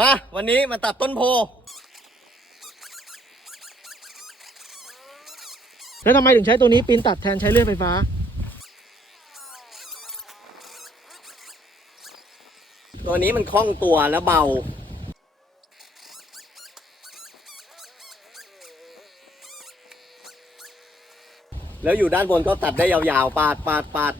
มาวันนี้มาตัดต้นโพ แล้วทำไมถึงใช้ตัวนี้ปีนตัดแทนใช้เลื่อยไฟฟ้า ตัวนี้มันคล่องตัวและเบา แล้วอยู่ด้านบนก็ตัดได้ยาวๆ ปาดปาดปาด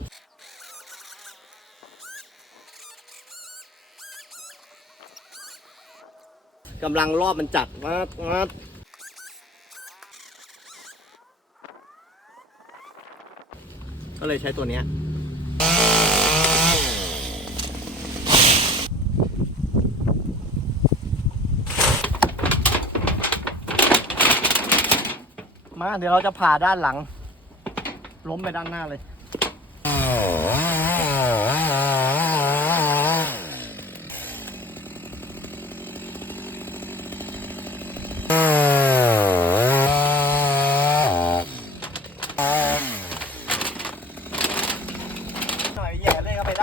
กำลังรอบมันจัดมาดมาดก็เลยใช้ตัวเนี้ยมาเดี๋ยวเราจะผ่าด้านหลัง ล้มไปด้านหน้าเลย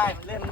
time. Then